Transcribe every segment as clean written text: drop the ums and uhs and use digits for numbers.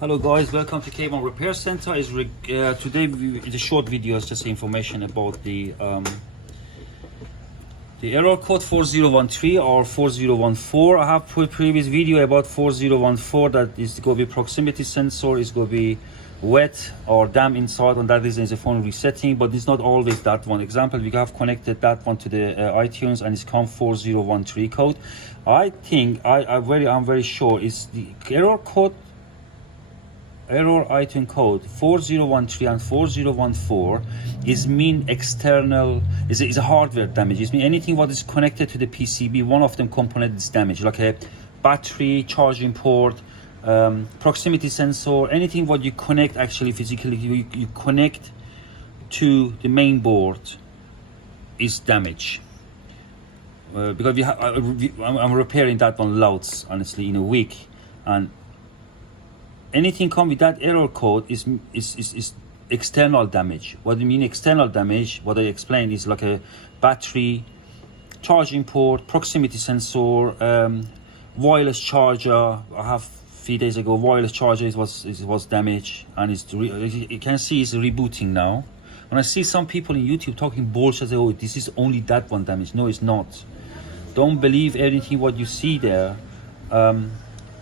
Hello guys, welcome to K1 Repair Center. Today it's a short video, it's just information about the error code 4013 or 4014. I have put previous video about 4014 that is going to be proximity sensor, is going to be wet or damp inside, and that reason is the phone resetting, but it's not always that one. Example, we have connected that one to the iTunes and it's come 4013 code. I think I'm very sure is the error item code 4013 and 4014 is mean external, is a hardware damage. It means anything what is connected to the PCB, one of them component is damaged, like a battery, charging port, proximity sensor, anything what you connect actually physically, you connect to the main board is damaged. Because I'm repairing that one loads, honestly, in a week, and anything come with that error code is external damage. What do you mean external damage? What I explained is like a battery, charging port, proximity sensor, wireless charger. I have a few days ago wireless charger was damaged, and you can see it's rebooting now. When I see some people in YouTube talking bullshit, I say, oh, this is only that one damage. No, it's not. Don't believe anything what you see there.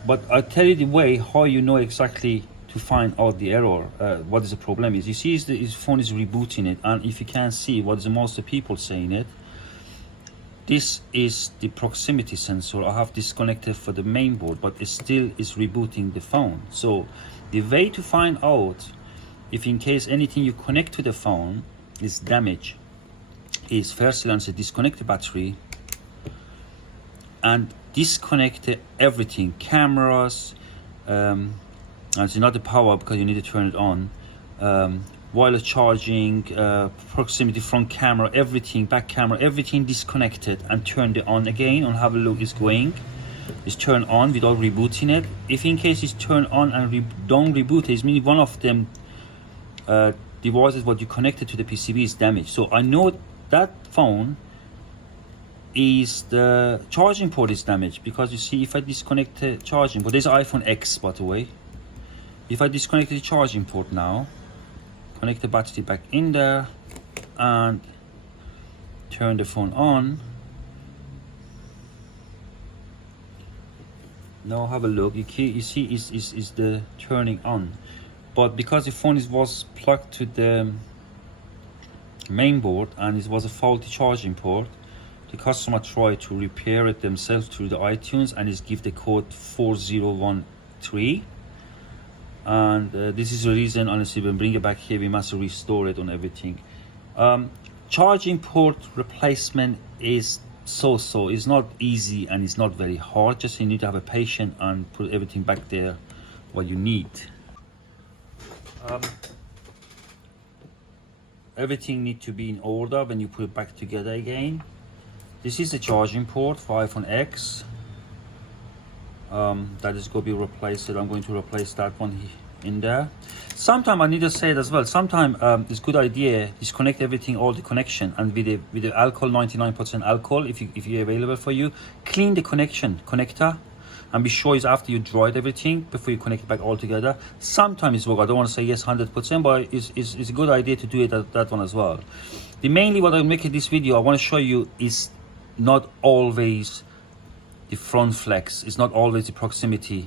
But I'll tell you the way how you know exactly to find out the error, what is the problem is. You see his phone is rebooting it, and if you can't see what is the most of people saying it, this is the proximity sensor. I have disconnected for the main board, but it still is rebooting the phone. So the way to find out if in case anything you connect to the phone is damaged is firstly disconnect the battery and disconnect everything, cameras, it's not the power because you need to turn it on, wireless charging, proximity front camera, everything, back camera, everything disconnected, and turn it on again and have a look. It's going, it's turned on without rebooting it. If in case it's turned on and don't reboot it means one of them devices what you connected to the PCB is damaged. So I know that phone is the charging port is damaged, because you see if I disconnect the charging port, there's iPhone X by the way, if I disconnect the charging port now, connect the battery back in there and turn the phone on, now have a look, you see is the turning on, but because the phone was plugged to the main board and it was a faulty charging port, the customer tried to repair it themselves through the iTunes and is give the code 4013, and this is the reason honestly when bring it back here we must restore it on everything. Charging port replacement is so it's not easy and it's not very hard, just you need to have a patience and put everything back there what you need. Everything need to be in order when you put it back together again. This is the charging port for iPhone X. That is going to be replaced. I'm going to replace that one in there. Sometimes I need to say it as well. Sometimes it's a good idea disconnect everything, all the connection, and with the alcohol, 99% alcohol, if you're available for you, clean the connector, and be sure it's after you dried everything before you connect it back all together. Sometimes it's work. I don't want to say yes 100%, but it's a good idea to do it that one as well. Mainly what I'm making this video, I want to show you is not always the front flex, it's not always the proximity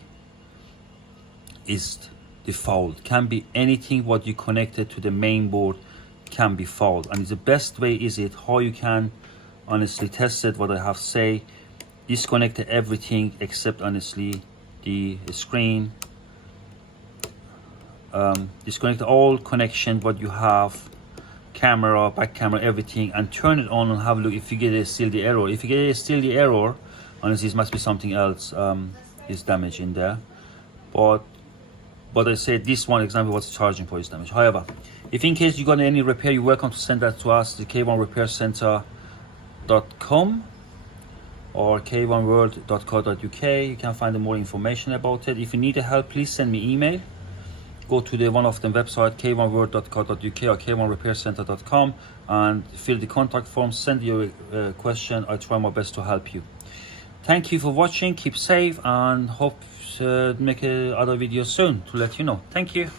is the fault. Can be anything what you connected to the main board can be fault, and the best way is it how you can honestly test it. What I have say, disconnect everything except honestly the screen, disconnect all connection what you have, camera, back camera, everything, and turn it on and have a look if you get still the error. If you get still the error, honestly it must be something else is damaged in there. But I said this one example was the charging port is damaged. However, if in case you got any repair, you're welcome to send that to us, the k1repaircenter.com or k1world.co.uk. You can find more information about it. If you need help, please send me email. Go to the one of them website, k1world.co.uk or k1repaircenter.com, and fill the contact form, send your question. I try my best to help you. Thank you for watching, keep safe, and hope make other videos soon to let you know. Thank you.